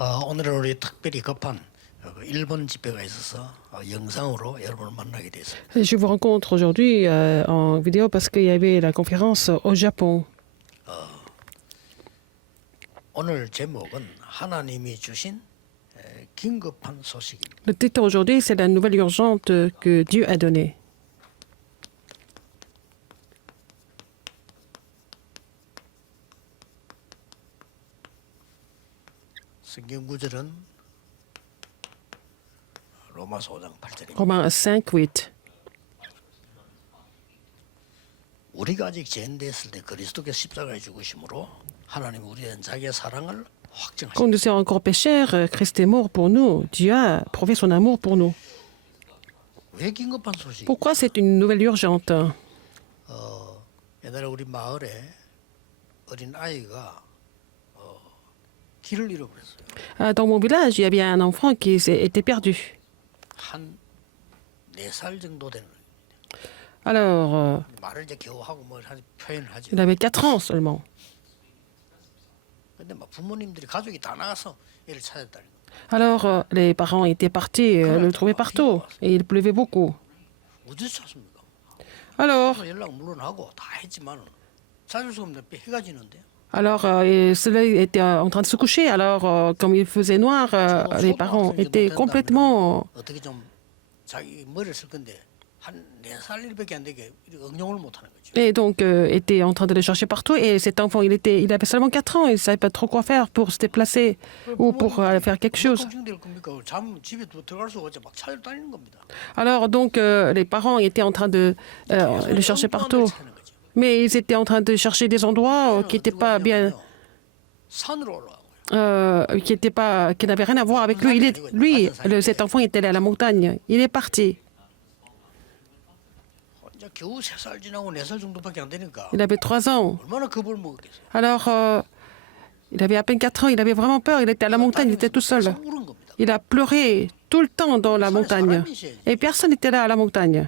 오늘은 우리 특별히 급한 일본 집회가 있어서 영상으로 여러분을 만나게 됐습니다. Je vous rencontre aujourd'hui en vidéo parce qu'il y avait la conférence au Japon. 오늘 제목은 하나님이 주신 긴급한 소식입니다. Le titre aujourd'hui, c'est la nouvelle urgente que Dieu a donnée. 성경 구절은 로마서 5장 8절입니다. Romains 5, 8. 우리가 아직 죄인되었을 때 그리스도께서 십자가에 죽으심으로 하나님 우리에 대한 자기의 사랑을 확증하셨습니다. Quand nous étions encore pécheurs, Christ est mort pour nous. Dieu a prouvé son amour pour nous. 왜 긴급한 소식이? Pourquoi c'est une nouvelle urgente? 옛날에 우리 마을에 어린 아이가 길을 잃어버렸어요. Dans mon village, il y avait un enfant qui était perdu. 한 4살 정도 되는 Alors, 말을 이제 겨우 하고 뭐 표현을 하죠. il avait 4 ans seulement. 근데 막 부모님들이 가족이 다 나가서 얘를 찾았다는 거예요. Alors, les parents étaient partis le trouver partout. Et il pleuvait beaucoup. 어디서 찾습니까? Alors, 연락 물론 하고 다 했지만 찾을 수 없는데 해가 지는데. et cela était en train de se coucher. Alors, comme il faisait noir, les parents étaient complètement... 어떻게 좀 자기 머리를 쓸 건데 한 4살 일밖에 안 되게 응용을 못 하는 거죠. Et donc, était en train de le chercher partout. Et cet enfant, il avait seulement 4 ans. Il ne savait pas trop quoi faire pour se déplacer ou pour faire quelque chose. 걱정될 겁니까? 잠 집에 들어갈 수가 없지 막 찾으러 다니는 겁니다. Alors, donc, les parents étaient en train de le chercher partout. Mais ils étaient en train de chercher des endroits qui n'étaient pas bien... 산으로 올라가고요. qui n'avaient rien à voir avec lui. Cet enfant était allé à la montagne. Il est parti. 이제 겨우 3살 지나고 4살 정도밖에 안 되니까 Il avait 3 ans. 얼마나 겁을 먹었겠어요. Alors, il avait à peine 4 ans. Il avait vraiment peur. Il était à la montagne. Il était tout seul. 울은 겁니다. Il a pleuré tout le temps dans la montagne. Et personne n'était là à la montagne.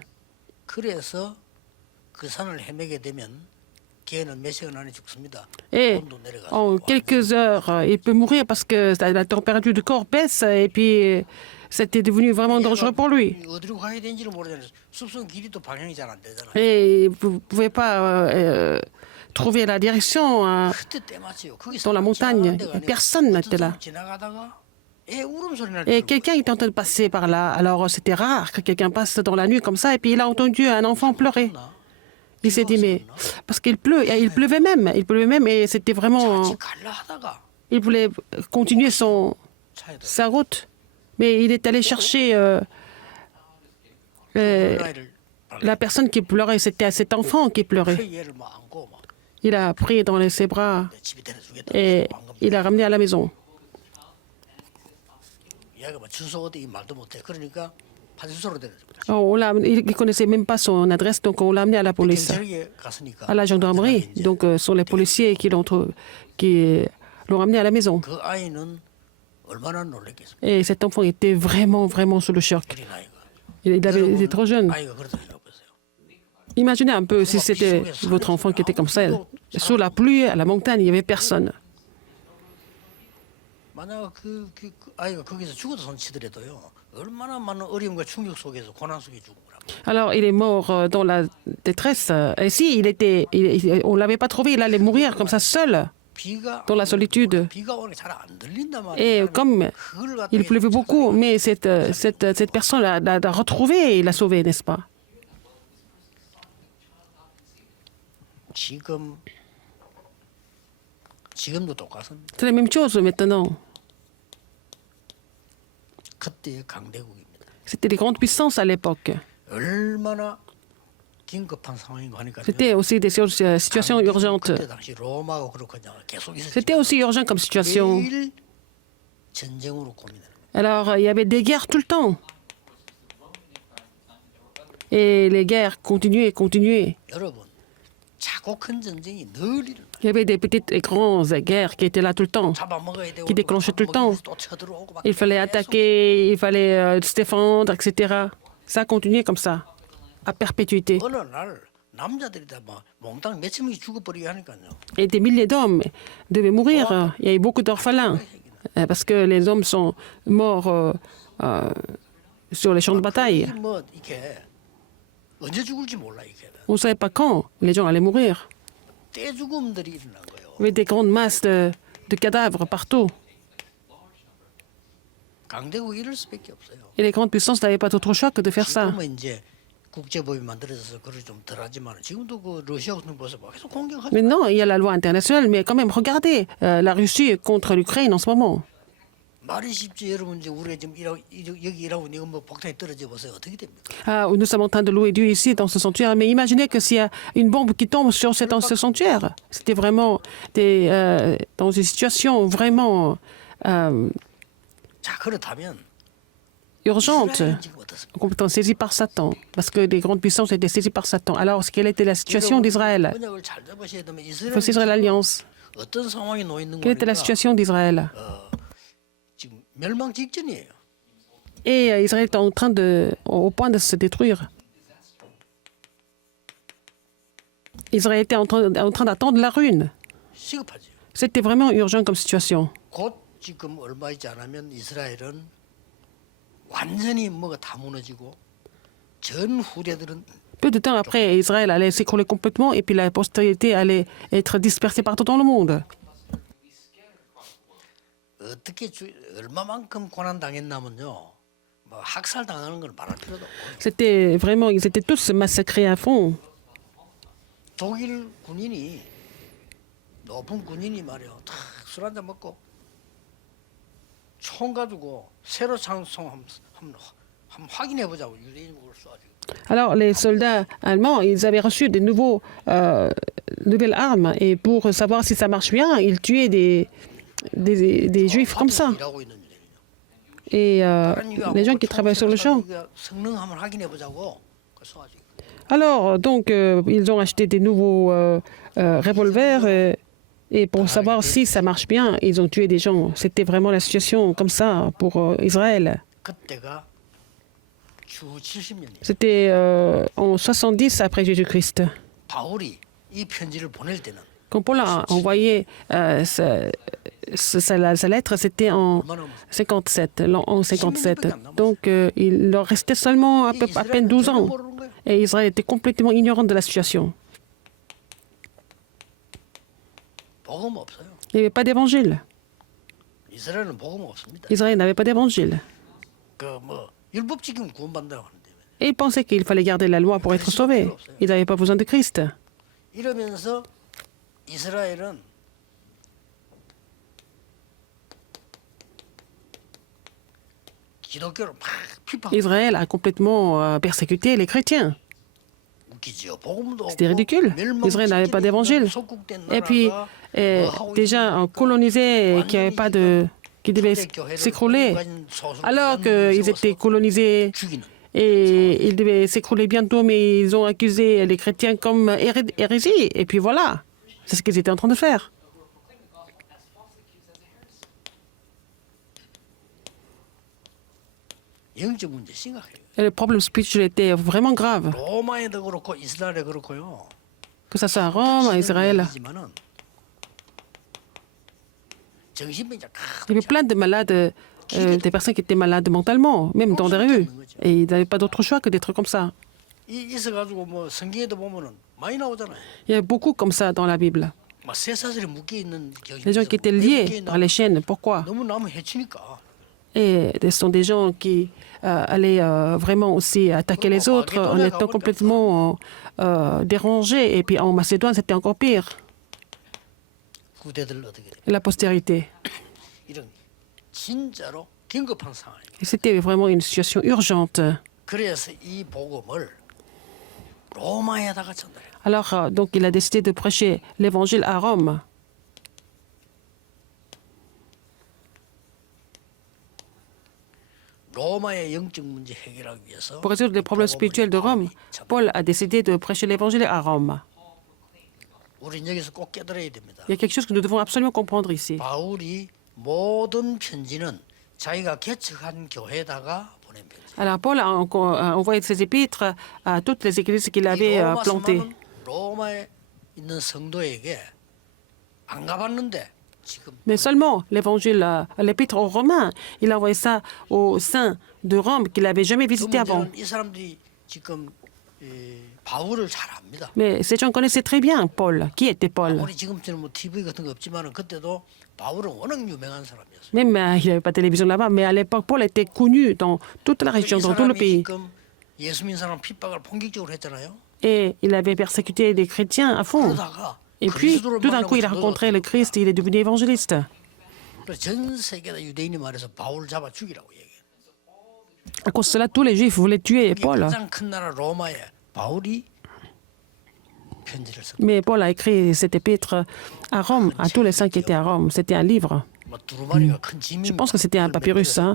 그래서 그 산을 헤매게 되면 걔는 몇 시간 안에 죽습니다. Et 온도 내려가서 en quelques heures, il peut mourir parce que la température du corps baisse. Et puis, c'était devenu vraiment dangereux pour lui. 어디로 가야 되는지를 모르잖아요. 숲속 길이 또 방향이 잘 안 되잖아요. Et vous ne pouvez pas trouver la direction 그때 때마치요. 거기 dans la montagne. Personne n'était là. 지나가다가 애 울음소리 날 Et 때 quelqu'un était en train de passer par là. Alors, c'était rare que quelqu'un passe dans la nuit comme ça. Et puis, il a entendu un enfant pleurer. Il s'est dit, mais... Parce qu'il pleut. Et il pleuvait même. Il pleuvait même. Et c'était vraiment... 같이 갈라 하다가 Il voulait continuer 차에다 sa route. Mais il est allé chercher 아이를 la personne qui pleurait. C'était cet enfant qui pleurait. 그 얘를 막 안고 막 Il a pris dans ses bras. 집에 데려주겠다. Et il l'a ramené à la maison. 얘가 막 주소 어디 말도 못해. 그러니까 파출소로 데려줍니다. Il ne connaissait même pas son adresse. Donc, on l'a amené à la police. 경찰에 갔으니까 À la gendarmerie. Donc, ce sont les policiers qui l'ont ramené à la maison. 그 아이는 얼마나 놀랐겠습니까? Et cet enfant était vraiment, vraiment sous le choc. 어린 아이가. Il était trop jeune. 아이가 그렇다 생각해보세요. Imaginez un peu si c'était votre enfant qui était comme ça. Sous la pluie, à la montagne, il n'y avait personne. 만약 그 아이가 거기서 죽어도 손치더라도요. 얼마나 많은 어려움과 충격 속에서 고난 속에 죽은 거랍니다. Alors, il est mort dans la détresse. Et si on ne l'avait pas trouvé, il allait mourir comme ça seul, 비가 dans la solitude. 비가 오니까 잘 안 들린단 말이에요. Et comme 그걸 갖다가 il pleuvait beaucoup, mais cette personne l'a retrouvé et l'a sauvé, n'est-ce pas? 지금도 똑같습니다. C'est la même chose maintenant. 그때의 강대국입니다. C'était des grandes puissances à l'époque. 얼마나 긴급한 상황인가 하니까 C'était aussi des situations urgentes. 그때 당시 로마가 그렇고 계속 있었죠. C'était aussi urgent comme situation. 매일 전쟁으로 고민하는 거예요. Alors, il y avait des guerres tout le temps. Et les guerres continuaient et continuaient. 여러분, 작고 큰 전쟁이 늘 일어나요. Il y avait des petites et grandes guerres qui étaient là tout le temps, 잡아먹어야 되고 qui déclenchaient tout le temps. 또 쳐들어오고 막 Il fallait attaquer, il fallait se défendre, etc. Ça continuait comme ça, à perpétuité. 어느 날 남자들이 다 막 몽땅 몇천 명이 죽어버리게 하니까요. Et des milliers d'hommes devaient mourir. Il y avait beaucoup d'orphelins. parce que les hommes sont morts sur les champs de bataille. 뭐 이렇게 언제 죽을지 몰라 이게. On ne savait pas quand les gens allaient mourir. 떼죽음들이 일어난 거예요. Il y avait des grandes masses de cadavres partout. 강대국이 이럴 수밖에 없어요. Et les grandes puissances n'avaient pas d'autre choix que de faire ça. 지금은 이제 국제법이 만들어져서 그걸 좀 덜하지만 지금도 그 러시아 같은 곳에서 막 계속 공격하죠. Maintenant, il y a la loi internationale, mais quand même, regardez la Russie contre l'Ukraine en ce moment. 말이 쉽지 여러분 이제 우리가 지금 여기 일하고 있는 뭐 폭탄이 떨어져 보세요 어떻게 됩니까? Ah, nous sommes en train de louer Dieu ici dans ce sanctuaire, mais imaginez que s'il y a une bombe qui tombe sur ce sanctuaire, c'était vraiment dans une situation vraiment 자 그렇다면 urgente, 이스라엘은 지금 어떻습니까? complètement saisie par Satan, parce que les grandes puissances étaient saisies par Satan. Alors, quelle était la situation d'Israël? 언약을 잘 잡으셔야 되면 Il 이스라엘은 faut saisir l'alliance. 어떤 상황에 놓여 있는 Quelle était la 거니까 situation d'Israël? 지금 멸망 직전이에요. Et Israël est au point de se détruire. Israël était en train d'attendre la ruine. 시급하죠. C'était vraiment urgent comme situation. 곧 지금 얼마 있지 않으면 이스라엘은 완전히 뭐가 다 무너지고 전 후대들은 Peu de temps après, Israël allait s'écrouler complètement et puis la postérité allait être dispersée partout dans le monde. 어떻게 얼마만큼 고난 당했냐면요. 뭐 학살 당하는 걸 말할 필요도 없고 C'était vraiment, ils étaient tous massacrés à fond. 독일 군인이 높은 군인이 말이야. 술 한잔 먹고 총 가지고 새로 창송함 확인해 보자고 유대인국을 쏴가지고. Alors, les soldats allemands, ils avaient reçu des nouvelles armes et pour savoir si ça marche bien, ils tuaient des juifs comme ça. 일하고 있는 유대인이요. Et 다른 이유가 les gens 없고 qui travaillent sur le champ. 이거 성능함을 확인해 보자고 그 쏴가지고. Alors, donc, ils ont acheté des nouveaux revolvers et pour savoir si ça marche bien, ils ont tué des gens. C'était vraiment la situation comme ça pour Israël. 그때가 주 70년이에요. C'était en 70 après Jésus-Christ. 바울이 이 편지를 보낼 때는 Quand Paul a envoyé sa lettre, c'était en 57, en 57. Donc, il leur restait seulement à peine 12 ans. 모르는 거예요. Et Israël était complètement ignorant de la situation. 복음 없어요. Il n'y avait pas d'évangile. 이스라엘은 복음 없습니다. Israël n'avait pas d'évangile. 그뭐 율법적인 구원받는다고 하는데 Et ils pensaient qu'il fallait garder la loi pour être sauvés. Ils n'avaient pas besoin de Christ. 이러면서 이스라엘은 기독교를 막 비판. Israël a complètement persécuté les chrétiens. 웃기지요. 복음도 C'était 없고 ridicule. 멸망 Israël n'avait pas 직전에 d'évangile. 속국된 Et puis, 나라가 déjà colonisé, qui avait pas de, qui devait s'écrouler, alors qu'ils étaient colonisés 죽이는. et ils devaient s'écrouler bientôt, mais ils ont accusé les chrétiens comme hérésie. Et puis voilà, c'est ce qu'ils étaient en train de faire. 영적 문제 심각해요. Et le problème spirituel était vraiment grave, 로마에도 그렇고 이스라엘에 그렇고요. que ça soit à Rome, à Israël. 지만은 정신병자 Il y avait plein de malades, des personnes qui étaient malades mentalement, même dans des rues. Et ils n'avaient pas d'autre choix que d'être comme ça. 있어가지고 뭐 성경에도 보면은 많이 나오잖아요. Il y a beaucoup comme ça dans la Bible. 막 쇠사슬에 묶여 있는 Les gens qui étaient liés par les chaînes. Pourquoi? 너무 나무 해치니까. Et ce sont des gens qui allaient vraiment aussi attaquer les autres en étant complètement dérangés. Et puis en Macédoine, c'était encore pire. 후대들 어떻게 돼? La postérité. 이런 진짜로 긴급한 상황이에요. Et c'était vraiment une situation urgente. 그래서 이 복음을 로마에다가 전달해요. Alors, donc, il a décidé de prêcher l'évangile à Rome. 로마의 영적 문제 해결하기 위해서 Pour résoudre les problèmes spirituels de Rome, Paul a décidé de prêcher l'évangile à Rome. 우리는 여기서 꼭 깨달아야 됩니다. Il y a quelque chose que nous devons absolument comprendre ici. 바울이 모든 편지는 자기가 개척한 교회에다가 보낸 편지. Alors, Paul a envoyé ses épîtres à toutes les églises qu'il avait plantées. 로마에 있는 성도에게 안 가봤는데 지금 Mais seulement l'évangile, l'épître aux Romains, il a envoyé ça aux saints de Rome qu'il n'avait jamais 그 visité avant. 문제는 이 사람들이 지금 바울을 잘 압니다. Mais ces gens connaissaient très bien Paul. Qui était Paul? 아무리 지금처럼 뭐 TV 같은 거 없지만은 그때도 바울은 워낙 유명한 사람이었어요. Même il n'y avait pas de télévision là-bas, mais à l'époque, Paul était connu dans toute la région, 이 dans tout le 사람이 pays. 지금 예수 믿는 사람 핍박을 본격적으로 했잖아요. Et il avait persécuté des chrétiens à fond. 그러다가 Et puis, 그리스도를 tout d'un coup, il a 만나고 rencontré le Christ et il est devenu évangéliste. 그래서 전 세계다 유대인이 말해서 바울 잡아 죽이라고 얘기해요. À cause de cela, tous les Juifs voulaient tuer 이게 Paul. 가장 큰 나라 로마에 바울이 편지를 썼고 Mais Paul a écrit cet épître à Rome, à tous les saints qui étaient à Rome. C'était un livre. 뭐 두루마리가 큰 짐입니다. Je pense que c'était un papyrus. Hein.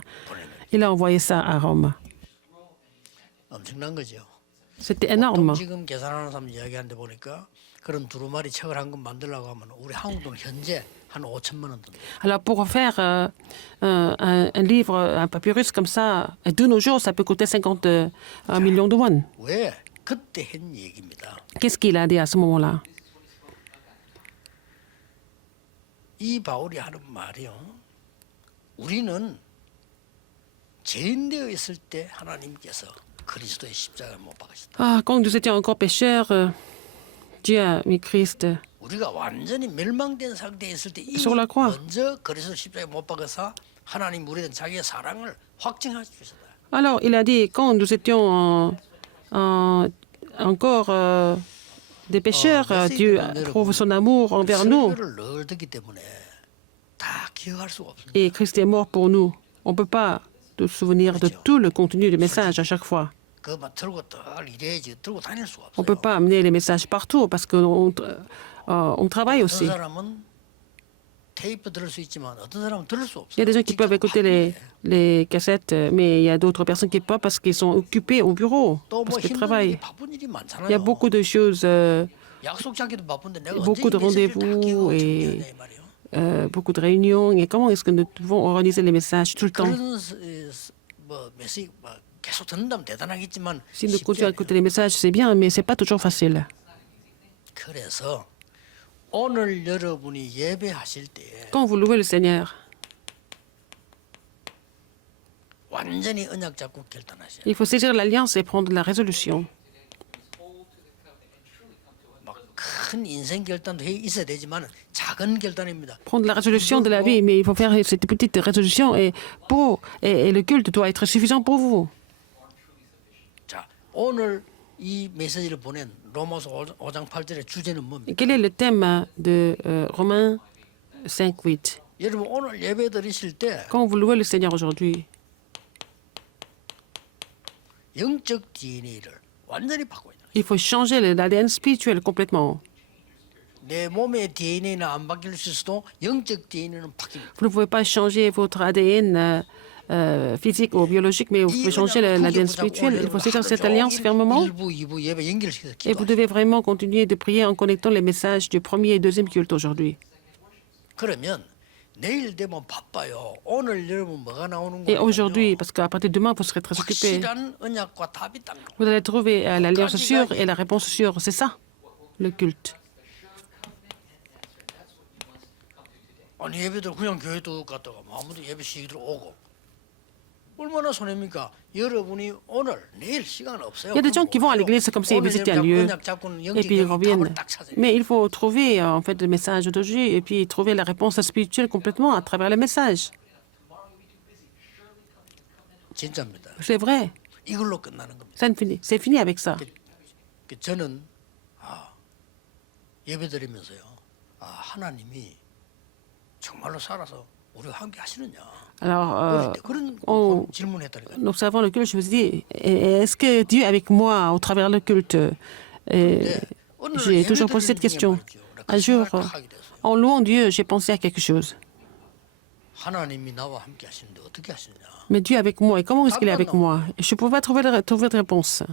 Il a envoyé ça à Rome. 엄청난 거죠. C'était 보통 énorme. 지금 계산하는 사람 이야기하는데 보니까 그런 두루마리 책을 한 권 만들려고 하면 우리 한국 돈 현재 한 5천만 원 듭니다. Alors, pour faire un livre, un papyrus comme ça, de nos jours, ça peut coûter 50 millions de won. 왜? 그때 한 얘기입니다. Qu'est-ce qu'il a dit à ce moment-là? 이 바울이 하는 말이요. 우리는 죄인되어 있을 때 하나님께서 그리스도의 십자가를 못 박으셨다. Ah, quand nous étions encore pécheurs, Dieu a mis Christ. 우리가 완전히 멸망된 상태에 있을 때 이미 Sur la croix. 먼저 그리스도 십자가에 못 박아서 하나님 우리는 자기의 사랑을 확증해 주셨다. Alors, il a dit, quand nous étions encore des pécheurs, Dieu prouve son amour envers nous. 설교를 늘 듣기 때문에 다 기억할 수가 없습니다. Et Christ est mort pour nous. On ne peut pas se souvenir de tout le contenu du message à chaque fois. 그만 들고 이래야지 들고 다닐 수가 On ne peut 없어요. pas amener les messages partout parce qu'on on travaille 어떤 aussi. 사람은 테이프 들을 수 있지만 어떤 사람은 들을 수 없어요. Il y a des gens qui peuvent écouter les cassettes, mais il y a d'autres personnes qui ne peuvent pas parce qu'ils sont occupés au bureau, 또뭐 parce qu'ils 힘든 일이 travaillent. 바쁜 일이 Il y a 많잖아요. beaucoup de choses, 약속 잡기도 바쁜데 내가 beaucoup 언제 de 이 메시지를 다 rendez-vous 기억하고 et 준비하냐 이 말이에요. beaucoup de réunions. Et comment est-ce que nous devons organiser les messages tout le temps? 그런 뭐 메시지 뭐 계속 듣는다면 대단하겠지만 Si nous 쉽지 continuons à 않아요. écouter les messages, c'est bien, mais ce n'est pas toujours facile. 그래서 오늘 여러분이 예배하실 때 Quand vous louez le Seigneur, 완전히 언약 잡고 결단하셔야 돼요. il faut saisir l'alliance et prendre la résolution. 큰 인생 결단도 있어야 되지만 작은 결단입니다. Prendre la résolution de la vie, mais il faut faire cette petite résolution et le culte doit être suffisant pour vous. 자, 오늘 이 메시지를 보낸 로마서 5장 8절의 주제는 Et 뭡니까? quel est le thème de Romains 5:8? 여러분 오늘 예배 드리실 때 Quand vous louez le Seigneur aujourd'hui, 영적 DNA를 완전히 바꿔야 돼요. il faut changer l'ADN spirituel complètement. 내 몸의 DNA는 안 바뀔 수 있어도 영적 DNA는 바뀝니다. Vous ne pouvez pas changer votre ADN physique ou biologique, mais vous pouvez changer l'ADN spirituel. Il faut saisir cette alliance fermement. 1부, 2부 예배 연결시켜서 Et vous 기도하세요. devez vraiment continuer de prier en connectant les messages du premier et deuxième culte aujourd'hui. 그러면 내일 되면 바빠요. 오늘 여러분 뭐가 나오는 Et 거예요? aujourd'hui, parce qu'à partir de demain, vous serez très occupés. 확실한 언약과 답이 딱 나와요. Vous allez trouver l'alliance sûre et la réponse sûre. C'est ça, le culte. 아니 예배들 그냥 교회도 갔다가 뭐 아무도 예배 시기들 오고 얼마나 손해입니까? 여러분이 오늘 내일 시간 없어요. Il y a des gens qui vont à l'église comme s'ils visitaient un lieu et puis ils reviennent. Mais il faut trouver en fait le message d'aujourd'hui et puis trouver la réponse spirituelle complètement à travers le message. 진짜입니다. C'est vrai. 이걸로 끝나는 겁니다. C'est fini avec ça. 저는 예배드리면서요. 하나님이 정말로 살아서 우리와 함께 하시느냐? Alors, 그런 질문했다니까요. en observant le culte, je me suis dit, est-ce que Dieu est avec moi au travers le culte? Et j'ai toujours posé cette question. Un jour, en louant Dieu, j'ai pensé à quelque chose. 하나님이 나와 함께 하시는데 어떻게 하시느냐? Mais Dieu est avec moi, et comment est-ce qu'il est avec moi? Je ne pouvais pas trouver de réponse.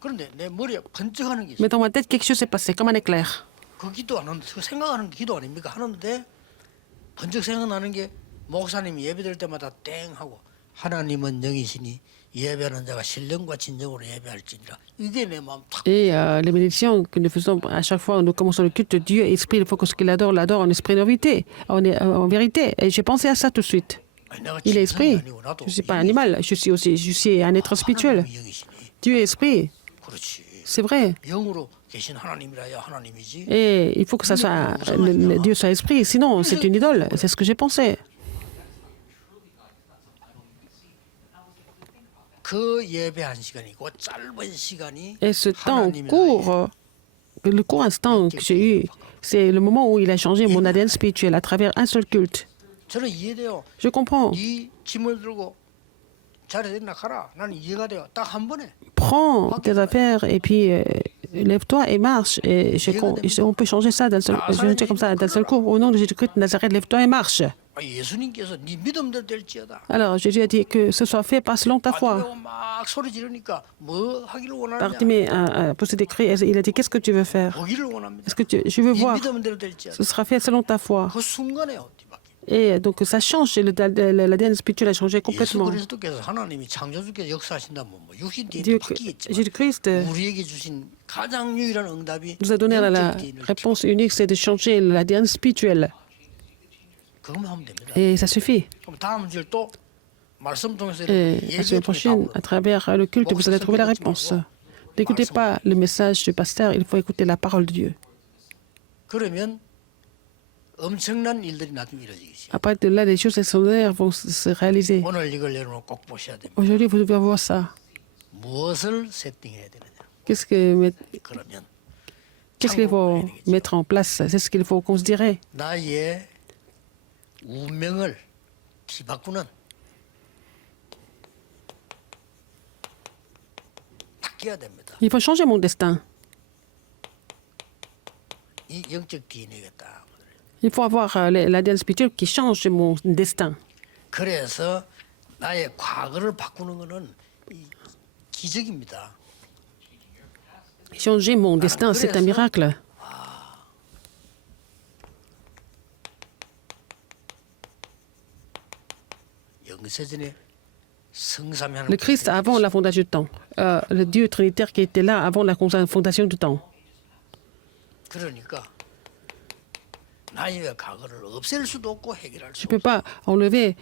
그런데 내 머리에 번쩍하는 게 있어요. Mais dans ma tête, quelque chose s'est passé, comme un éclair. 그 기도 안 하는 그 생각하는 게 기도 아닙니까? 하는데 번쩍 생각나는 게 목사님이 예배드릴 때마다 땡 하고 하나님은 영이시니 예배하는 자가 신령과 진정으로 예배할지니라. 이게 내 마음 탁. Et les bénédictions que nous faisons à chaque fois, nous commençons le culte de Dieu, esprit, il faut que ce qu'il adore, l'adore en esprit et en vérité. Et j'ai pensé à ça tout de suite. 아니, 내가 Il est 짐승이 esprit. 아니고 나도 Je ne suis pas un animal, je suis un être spirituel. 하나님이 영이시니. Dieu est esprit, 그렇지. c'est vrai. 영으로 계신 하나님이라야 하나님이지. Et il faut que ça soit, Dieu soit esprit, sinon c'est une idole. C'est ce que j'ai pensé. 그 예배 한 시간이 그 짧은 시간이 Et ce temps 하나님의 나의 court, le court instant que j'ai eu, c'est le moment où il a changé mon ADN spirituel à travers un seul culte. 저는 이해돼요. Je comprends. 네 짐을 들고 자리에 나가라. 나는 이해가 돼요. 딱 한 번에. Prends tes affaires et puis lève-toi et marche. Et on peut changer ça d'un seul, je veux dire comme ça, d'un seul coup. Au nom de Jésus-Christ de Nazareth, lève-toi et marche. 아, 예수님께서 네 믿음대로 될지어다. Alors Jésus a dit que ce soit fait pas selon ta foi. 바디메오 막 소리 지르니까 뭐 하기를 원하느냐? Bartimée a posé des cris. Il a dit qu'est-ce que tu veux faire? 보기를 원합니다. Est-ce que je veux 네 voir? 믿음대로 될지어다. Ce sera fait selon ta foi. 그 순간에요. 뒤바뀌. Et donc ça change. L'ADN spirituel a changé 예수 complètement. 그리스도께서 하나님이 창조주께서 역사하신다면 뭐 육신 Dieu, 뒤에 바뀌겠지만 Jésus-Christ 우리에게 주신 가장 유일한 응답이 nous a donné la 영적 기인을 réponse unique, c'est de changer l'ADN spirituel. 그것만 하면 됩니다. Et ça suffit. 그럼 다음 주에 또 말씀 통해서 Et la semaine prochaine, à travers le culte, vous allez trouver la réponse. N'écoutez pas le message du pasteur, il faut écouter la parole de Dieu. 그러면 엄청난 일들이 나중에 이루어지겠죠. Après de là, les choses extraordinaires vont se réaliser. 오늘 이걸 여러분 꼭 보셔야 됩니다. Aujourd'hui, vous devez voir ça. 무엇을 세팅해야 되느냐? Qu'est-ce qu'il faut mettre en place? C'est ce qu'il faut considérer. 나의 운명을 뒤바꾸는 바뀌어야 됩니다. Il faut changer mon destin. 이 영적 DNA겠다. Il faut avoir l'ADN spirituel qui change mon destin. 그래서 나의 과거를 바꾸는 것은 이 기적입니다. Changer mon destin, c'est un miracle. 영세전에 성삼위 하나님 Le Christ avant la fondation du temps. Le Dieu trinitaire qui était là avant la fondation du temps. 그러니까 나의 과거를 없앨 수도 없고 해결할 Je 수 ne peux pas enlever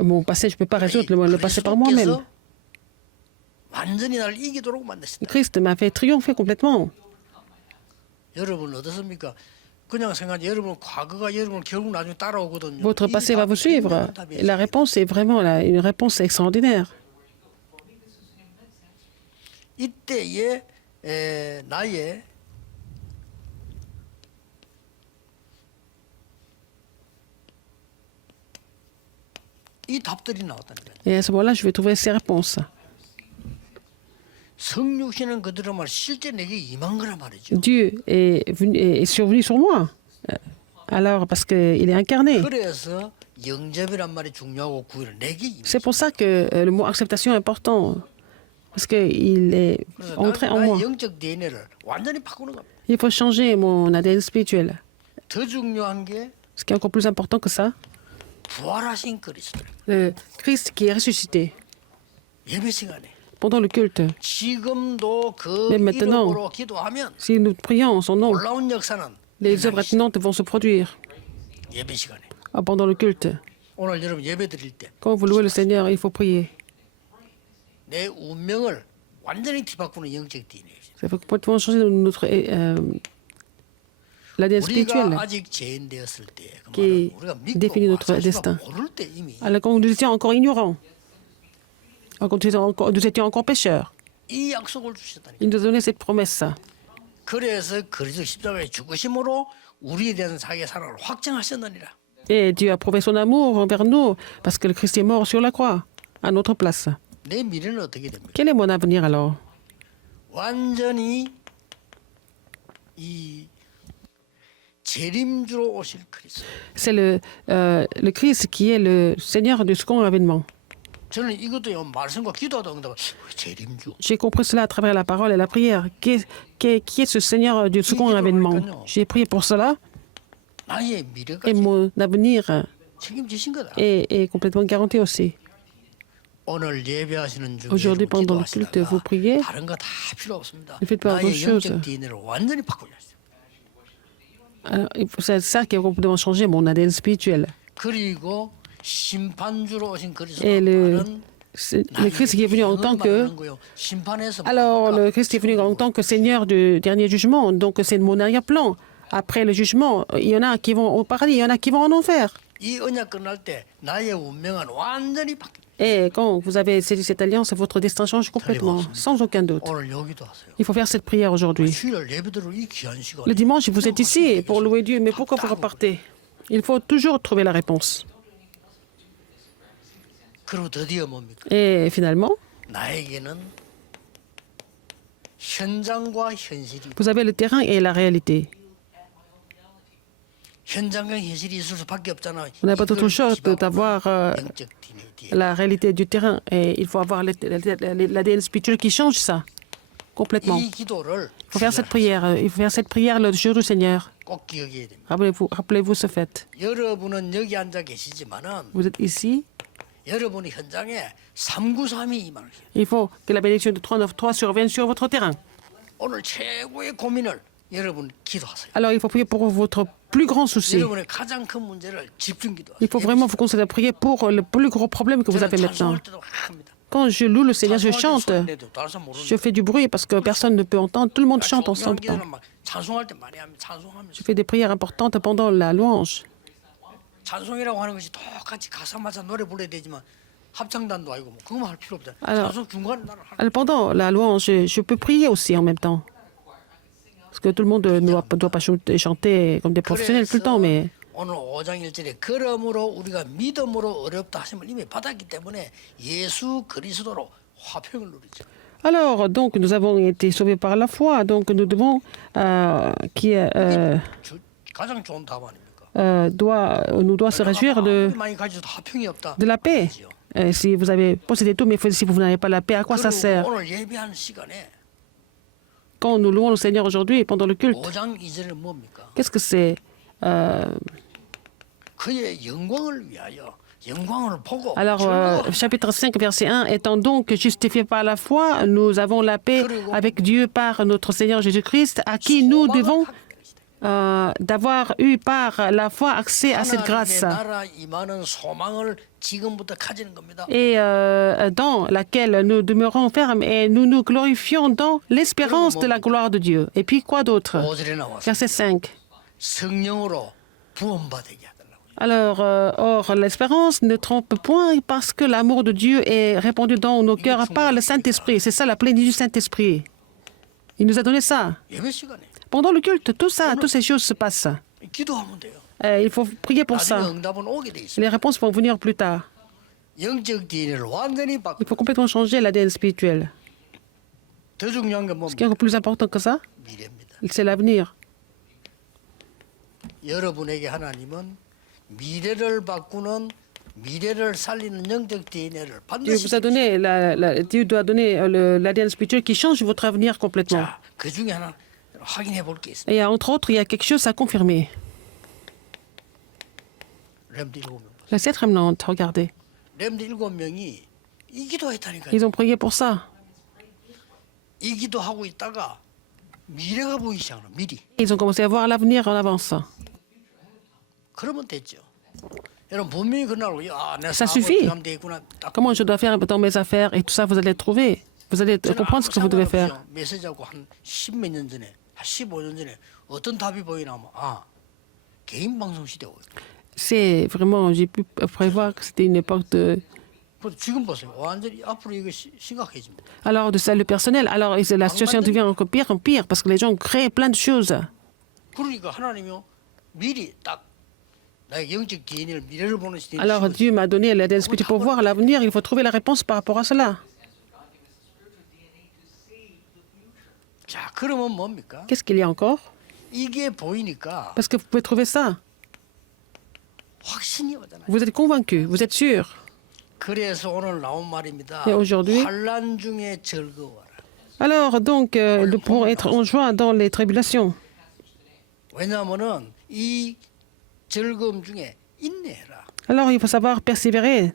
mon passé, je ne peux pas résoudre le passé par moi-même. 그리스도께서 완전히 나를 이기도록 만드셨다. Christ m'a fait triompher complètement. 여러분 어떻습니까? 그냥 생각하지 여러분 과거가 여러분 결국 나중에 따라오거든요. Votre 이 passé va vous suivre. 굉장한 답이 Et la 있어요. réponse est vraiment une réponse extraordinaire. 이때에 나의 이 답들이 나왔다니까요. Et à ce moment-là, je vais trouver ces réponses. 성육신은 그들의 말 실제 내게 임한 거란 말이죠. Dieu est survenu sur moi. Alors, parce qu'il est incarné. 그래서 영접이란 말이 중요하고 구원은 내게 임한. C'est pour ça que le mot acceptation est important. Parce qu'il est entré en moi. 나의 영적 DNA를 완전히 바꾸는 겁니다. Il faut changer mon ADN spirituel. 더 중요한 게 Ce qui est encore plus important que ça, 부활하신 그리스도. le Christ qui est ressuscité 예배 시간에 pendant le culte. 지금도 그 Mais maintenant, 이름으로 기도하면 Si nous prions en son nom, 놀라운 역사는 les œuvres attenantes vont se produire 예배 시간에. pendant le culte. 오늘 여러분 예배 드릴 때 Quand vous louez le Seigneur, il faut prier. 내 운명을 완전히 뒤바꾸는 영적 DNA. Ça faut complètement changer notre l'ADN spirituel 우리가 아직 죄인되었을 때, 그 qui 말은 우리가 믿고 définit notre 사실 destin. 모를 때 이미 Alors quand nous étions encore ignorants, quand nous étions encore pécheurs, 이 약속을 주셨다니. il nous a donné cette promesse. 그래서 그리스도 십자가의 죽으심으로 우리에 대한 자기의 사랑을 확증하셨느니라. Et Dieu a prouvé son amour envers nous parce que le Christ est mort sur la croix à notre place. 내 미래는 어떻게 됩니까? Quel est mon avenir alors? 완전히 이 재림주로 오실 그리스도. C'est le Christ qui est le Seigneur du second avènement. 저는 이것도요 말씀과 기도하다 응답. 재림주. J'ai compris cela à travers la parole et la prière. Qui est ce Seigneur du second avènement? J'ai prié pour cela 나의 et 미래까지 mon avenir 책임지신 거다. est complètement garanti aussi. 오늘 예배하시는 중에 Aujourd'hui, pendant le culte, vous priez. 다른 거 다 필요 없습니다. Ne faites pas autre 나의 chose. 영적 DNA를 완전히 바꾸려 했어요. Alors, c'est ça qui va complètement changer mon ADN spirituel. 그리고 심판주로 오신 그리스도 Et 말은 le Christ qui est venu en tant que... 심판에서 Alors, le Christ est venu en tant que Seigneur du dernier jugement. Donc, c'est mon arrière-plan. Après le jugement, il y en a qui vont au paradis, il y en a qui vont en enfer. 이 언약 끝날 때 나의 운명은 완전히 바뀝니다. Et quand vous avez saisi cette alliance, votre destin change complètement, sans aucun doute. 오늘 여기도 하세요. Il faut faire cette prière aujourd'hui. 주일 예배대로 이 귀한 시간. Le dimanche, vous êtes ici pour louer Dieu, mais pourquoi vous repartez? Il faut toujours trouver la réponse. 그리고 드디어 뭡니까? Et finalement, 나에게는 현장과 현실이 vous avez le terrain et la réalité. 현장과 현실이 있을 수밖에 없잖아. On n'a pas d'autre chose que d'avoir 영적 DNA. la réalité du terrain. Et il faut avoir l'ADN spirituel qui change ça complètement. 이 기도를 Il faut faire cette prière. Il faut faire cette prière le jour du Seigneur. 꼭 기억해야 됩니다. Rappelez-vous ce fait. 여러분은 여기 앉아 계시지만은 Vous êtes ici. 여러분의 현장에 393이 임하는 거예요. Il faut que la bénédiction de 393 survienne sur votre terrain. 오늘 최고의 고민을 여러분 기도하세요. Alors il faut prier pour votre plus grand souci. 여러분의 가장 큰 문제를 집중 기도하세요. Il faut vraiment vous concentrer à prier pour le plus gros problème que vous avez maintenant. 찬송할 때도 합니다. Quand je loue le Seigneur, je chante. 찬송할 때도 다른 사람 모르는데 Je fais du bruit parce que personne ne peut entendre. Tout le monde chante en 중요한 même temps. 기도는 막 찬송할 때 많이 하면 찬송하면서 Je fais des prières importantes pendant la louange. 찬송이라고 하는 것이 똑같이 가사 맞아 노래 불러야 되지만 합창단도 아니고 뭐 그거만 할 필요 없잖아. Alors, 찬송 중간에 나는 할 Alors, pendant la louange, je peux prier aussi en même temps. Parce que tout le monde ne doit pas chanter comme des professionnels tout le temps, mais 오늘 5장 1절에 그러므로 우리가 믿음으로 어렵다 하심을 이미 받았기 때문에 예수 그리스도로 화평을 누리죠. alors donc nous avons été sauvés par la foi, donc nous devons 가장 좋은 답 아닙니까? nous doit se réjouir 아무리 많이 가져도 화평이 없다. de la paix. Si vous avez possédé tout, mais si vous n'avez pas la paix, à quoi ça 그리고 sert? 오늘 예배하는 시간에 Quand nous louons le Seigneur aujourd'hui pendant le culte, 5장 2절은 뭡니까? qu'est-ce que c'est? 그의 영광을 위하여 영광을 보고 Alors, 즐거워하라. chapitre 5, verset 1, étant donc justifiés par la foi, nous avons la paix avec Dieu par notre Seigneur Jésus-Christ, à qui nous devons d'avoir eu par la foi accès à cette grâce. 하나님의 나라 임하는 소망을 지금부터 가지는 겁니다. Et dans laquelle nous demeurons fermes et nous nous glorifions dans l'espérance de la gloire de Dieu. Et puis quoi d'autre? 5절에 나와서 Verset 5. 성령으로 부원받게 하더라고요. Alors, or, l'espérance ne trompe point parce que l'amour de Dieu est répandu dans nos cœurs par le Saint-Esprit. C'est ça la plénitude du Saint-Esprit. Il nous a donné ça. 예배 시간에 Pendant le culte, tout ça, toutes ces choses se passent. 기도하면 돼요. Il faut prier pour 나중에 ça. 응답은 오게 돼 있어요. Les réponses vont venir plus tard. 영적 DNA를 완전히 바꿔. Il faut complètement changer l'ADN spirituel. 더 중요한 건 Ce qui est 뭡니까? encore plus important que ça, 미래입니다. c'est l'avenir. 여러분에게 하나님은 미래를 바꾸는 미래를 살리는 영적 DNA를 Dieu 반드시 vous a donné, Dieu doit donner l'ADN spirituel qui change votre avenir complètement. 자, 그 중에 하나 확인해 볼 게 있습니다. Et entre autres, il y a quelque chose à confirmer. 렘드 7명. La 7 remnante, regardez. 렘드 7명이 이 기도했다니까요. Ils ont prié pour ça. 이 기도하고 있다가 미래가 보이기 시작하는 미리. Ils ont commencé à voir l'avenir en avance. 그러면 됐죠. 여러분 분명히 그날 내 Ça 사업을 suffit. 하면 되겠구나. 딱 Comment je dois faire dans mes affaires et tout ça, vous allez trouver. Vous allez 저는 comprendre ce que vous devez faire. 메시지하고 한 10몇 년 전에, 한 15년 전에 어떤 답이 보이나 하면 개인 방송 시대고. C'est vraiment, j'ai pu prévoir que c'était une époque de... 지금 보세요. 완전히 앞으로 이거 심각해집니다. Alors, de salut personnel. Alors, la situation devient encore pire en pire parce que les gens créent plein de choses. 그러니까 하나님이 미리 딱 나의 영적 DNA를 미래를 보는 시대에 Alors, Dieu m'a donné l'ADN spirituel pour voir l'avenir. Il faut trouver la réponse par rapport à cela. 자, 그러면 뭡니까? Qu'est-ce qu'il y a encore? 이게 보이니까 Parce que vous pouvez trouver ça. 확신이 오잖아요. Vous êtes convaincu, vous êtes sûr. 그래서 오늘 나온 말입니다. Et aujourd'hui? 환난 중에 즐거워라. Alors, donc, nous pourrons être en joie dans les tribulations. 왜냐하면은 이 즐거움 중에 인내해라. Alors, il faut savoir persévérer.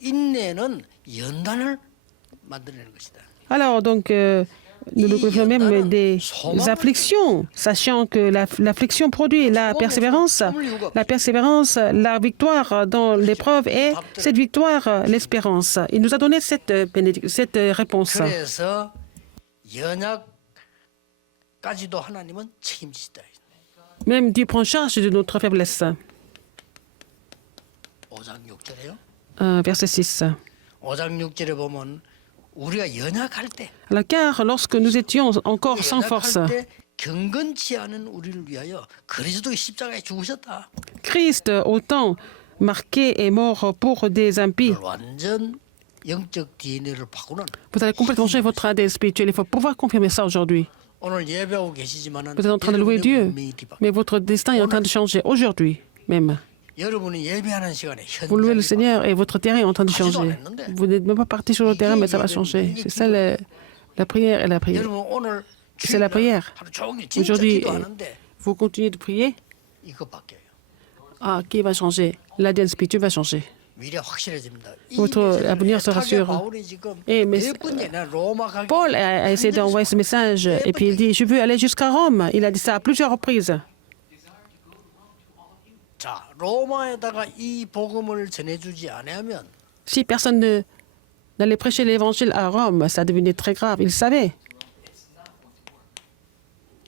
인내는 연단을 만들어내는 것이다. Alors, donc, nous découvrons même des afflictions, sachant que l'affliction produit la persévérance. La persévérance, la victoire dans l'épreuve et cette victoire, l'espérance. Il nous a donné cette réponse. 그래서 연약까지도 하나님은 책임지시다. Même Dieu prend charge de notre faiblesse. 5장 6절에요. Verset 6. 5장 6절에 보면 우리가 연약할 때, Alors, car lorsque nous étions encore sans force, 연약할 때 경건치 않은 우리를 위하여 그리스도의 십자가에 죽으셨다. Christ, au temps marqué, est mort pour des impies. 완전 영적 DNA를 바꾸는 Vous allez complètement changer votre ADN spirituel. Il faut pouvoir confirmer ça aujourd'hui. 오늘 예배하고 계시지만은 Vous êtes en train de louer Dieu, 운명이 뒤바뀌어. mais votre destin est en train de changer aujourd'hui même. 여러분이 예배하는 시간에 Vous louez le 현장이 Seigneur et votre terrain est en train de changer. Vous n'êtes même pas parti sur le terrain, mais ça va changer. C'est ça la prière et la prière. 여러분 오늘 C'est la prière. 하루 종일 진짜 Aujourd'hui, 기도하는데 vous continuez de prier. 이거 바뀌어요. Ah, qui va changer? L'ADN spirituel va changer. 미래 확실해집니다. 이 Votre 메시지를 avenir sera 애타게 sûr. 바울이 지금 Eh, mais 몇 번이나 로마 가기 Paul a essayé d'envoyer ce message et puis il dit, je veux aller jusqu'à Rome. Il a dit ça à plusieurs reprises. 자, 로마에다가 이 복음을 전해주지 않으면 Si personne n'allait prêcher l'évangile à Rome, ça devenait très grave. Il savait.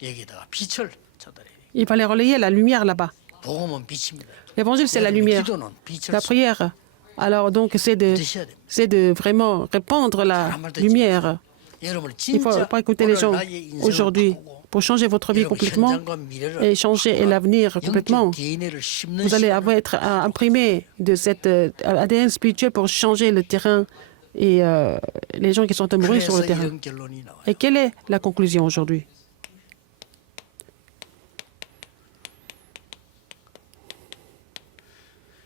여기다가 빛을 전달해요. Il fallait relayer la lumière là-bas. 복음은 빛입니다. L'évangile, c'est la lumière. 기도는 빛을 La prière, alors donc, c'est 드셔야 됩니다. de vraiment répandre la lumière. 여러분 Il ne faut 진짜 pas écouter les 오늘 gens 나의 인생을 aujourd'hui 바꾸고 pour changer votre vie 여러분 complètement 현장과 미래를 et changer l'avenir complètement. 영적 DNA를 심는 Vous allez 시간을 être imprimé de cet ADN spirituel pour changer le terrain et les gens qui sont à mourir sur 그래서 le terrain. 이런 결론이 나와요. Et quelle est la conclusion aujourd'hui?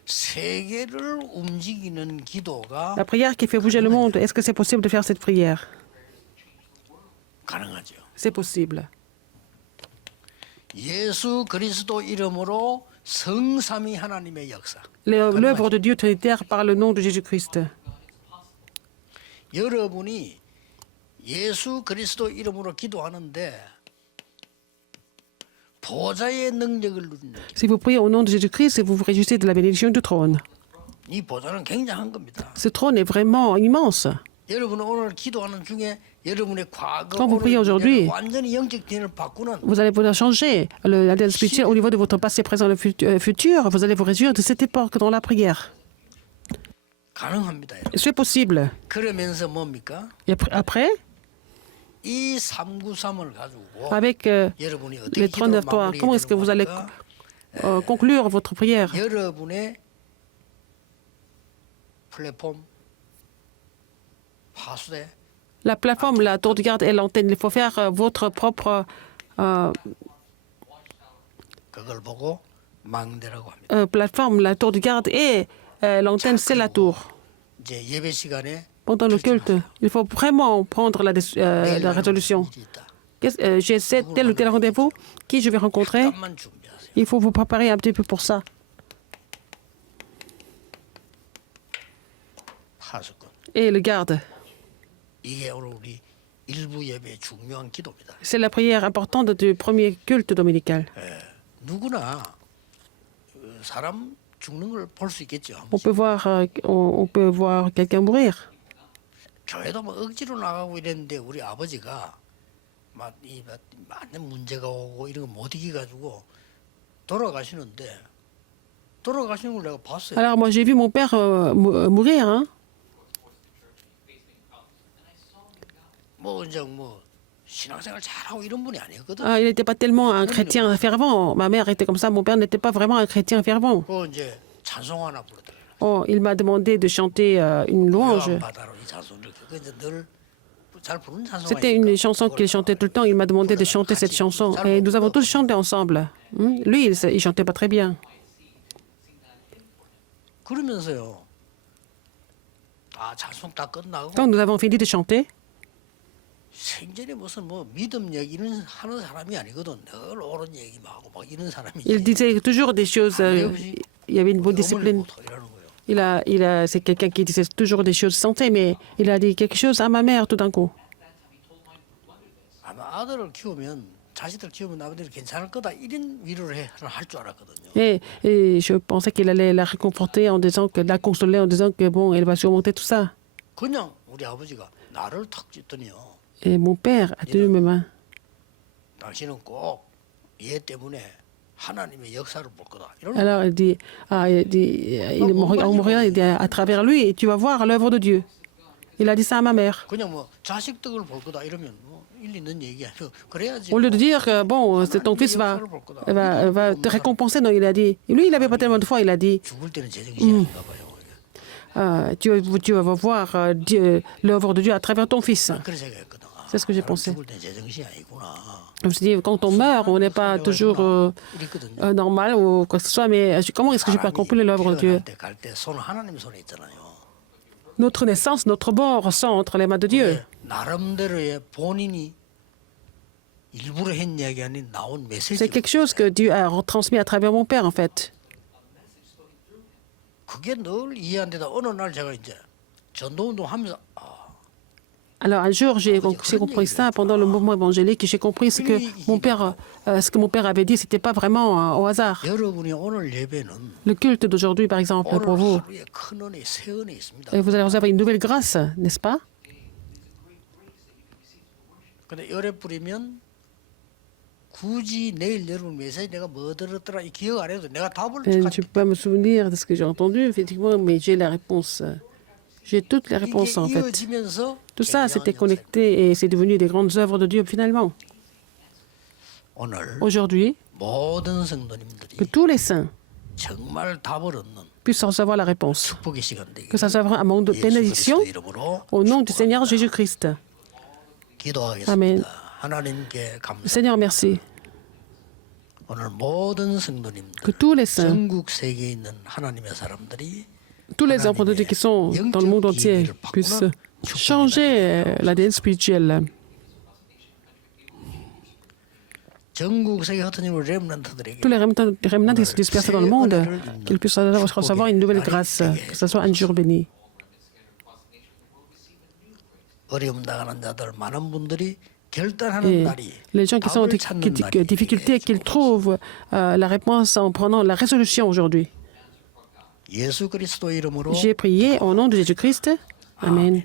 세계를 움직이는 기도가 La prière qui fait bouger le monde, est-ce que c'est possible de faire cette prière? 가능하죠. C'est possible. 예수 그리스도 이름으로 성삼위 하나님의 역사. L'œuvre de Dieu trinitaire par le nom de Jésus-Christ. 여러분이 예수 그리스도 이름으로 기도하는데 보좌의 능력을 누린다. Si vous priez au nom de Jésus-Christ, vous vous réjouissez de la bénédiction du trône. 이 보좌는 굉장한 겁니다. Ce trône est vraiment immense. 여러분은 오늘 기도하는 중에 여러분의 과거 Quand vous priez 오늘 aujourd'hui, 미래를 완전히 영적 DNA를 바꾸는 Vous allez pouvoir changer l'ADN spirituel au niveau de votre passé, présent et futur. Vous allez vous réjouir de cette époque dans la prière. 가능합니다. 여러분. C'est possible. 그러면서 뭡니까? Et après, 이 393을 가지고 avec 여러분이 어떻게 les 기도를 39 comment est-ce que vous allez 마무리해야 conclure votre prière? 여러분의 플랫폼 파수대 La plateforme, la tour de garde et l'antenne, il faut faire votre propre 그걸 보고 망대라고 합니다. plateforme. La tour de garde et l'antenne, c'est la tour. 이제 예배 시간에 Pendant le culte, il faut vraiment prendre la résolution. 일이 있다. J'ai tel ou tel rendez-vous, qui je vais rencontrer. 잠깐만 준비하세요. Il faut vous préparer un petit peu pour ça. 파수꾼. Et le garde. 이게 오늘 우리 일부 예배의 중요한 기도입니다. C'est la prière importante du premier culte dominical. 누구나 사람 죽는 걸 볼 수 있겠죠. On peut voir quelqu'un mourir. 교회도 뭐 억지로 나가고 이랬는데 우리 아버지가 이 많은 문제가 오고 이런 거 못 이겨가지고 돌아가시는데 돌아가시는 걸 내가 봤어요. Alors moi j'ai vu mon père mourir. Hein. 뭐 이제 뭐 신앙생활 잘하고 이런 분이 아니었거든. Il n'était pas tellement un chrétien fervent. Ma mère était comme ça. Mon père n'était pas vraiment un chrétien fervent. 그 이제 찬송 하나 부르더라고요. Oh, il m'a demandé de chanter une louange. 바다로 이 찬송 이렇게 그 이제 늘 잘 부르는 찬송이 C'était une chanson qu'il chantait tout le temps. Il m'a demandé de chanter cette chanson. Et nous avons tous chanté ensemble. Lui, il chantait pas très bien. 그러면서요. 아 찬송 다 끝나고 Quand nous avons fini de chanter, 생전에 무슨 뭐 믿음 얘기는 하는 사람이 아니거든. 늘 옳은 얘기만 하고 막 이런 사람이. il disait toujours des choses. Il y avait une bonne discipline. 이러는 거예요. C'est quelqu'un qui disait toujours des choses santé, mais il a dit quelque chose à ma mère tout d'un coup. 아마 아들을 키우면 자식들 키우면 아버지를 괜찮을 거다 이런 위로를 할 줄 알았거든요. Et je pensais qu'il allait la réconforter en disant que la consoler en disant que bon, elle va surmonter tout ça. 그냥 우리 아버지가 나를 탁 쥐더니요. Et mon père a tenu mes mains. 당신은 꼭 얘 때문에 하나님의 역사를 볼 거다. 이런 Alors il dit, on me regarde, il dit à travers lui, tu vas voir l'œuvre de Dieu. Il a dit ça à ma mère. 그냥 뭐 자식 덕을 볼 거다 이러면 뭐 일리 있는 얘기야. 그래야지. Au lieu de dire que bon, c'est ton fils va te récompenser, non, il a dit. Lui, il n'avait pas tellement de foi, il a dit, 죽을 때는 제정신이 아닌가 봐요. tu vas voir l'œuvre de Dieu à travers ton fils. 그런 생각했거든. C'est ce que j'ai pensé. 죽을 때는 제정신이 아니구나. Je me suis dit, quand on meurt, on n'est pas toujours 이랬거든요. normal ou quoi que ce soit, mais comment est-ce que je peux accomplir l'œuvre de Dieu? 갈때 손 하나님 손에 있잖아요. Notre naissance, notre mort sont entre les mains de Dieu. 나름대로의 본인이 일부러 했 이야기 아닌 나온 C'est 메시지. quelque chose que Dieu a retransmis à travers mon père, en fait. 그게 늘 이해 안 되다 어느 날 제가 이제 전도운동 하면서 Alors un jour, j'ai compris ça pendant le mouvement évangélique et j'ai compris ce que mon père avait dit, c'était pas vraiment au hasard. 여러분이 오늘 예배는 Le culte d'aujourd'hui, par exemple, pour vous, 오늘 하루에 큰 은혜, 새 은혜 있습니다. vous allez recevoir une nouvelle grâce, n'est-ce pas? 근데 열에 뿌리면 굳이 내일 여러분 메시지 내가 뭐 들었더라 이 기억 안 해도 내가 답을 Je ne peux pas me souvenir de ce que j'ai entendu, effectivement, mais j'ai la réponse. J'ai toutes les réponses, en 이게 fait. 이어지면서 Tout ça, c'était connecté et c'est devenu des grandes œuvres de Dieu, finalement. 오늘 Aujourd'hui, 모든 성도님들이 que tous les saints 정말 답을 얻는 puissent recevoir la réponse. 축복의 시간 되기 Que ça soit vraiment un moment de 예수 bénédiction 그리스도 이름으로 au nom du Seigneur Jésus-Christ. 기도하겠습니다. 아멘. 하나님께 감사. Seigneur, merci. 오늘 모든 성도님들 Que tous les saints, 전국 세계에 있는 하나님의 사람들이 tous les enfants de Dieu qui sont dans le monde entier puissent changer l'ADN spirituel. 전국 세계 흩어지는 렘넌트들에게 Tous les remnants qui sont dispersés dans le monde, qu'ils puissent recevoir une nouvelle grâce, que ce soit un jour béni. 어려움 당하는 자들 많은 분들이 결단하는 날이 Les gens qui sont en 답을 찾는 difficulté, qu'ils 날이 trouvent la réponse en prenant la résolution aujourd'hui. 예수 그리스도 이름으로 J'ai prié au nom de Jésus-Christ. Amen.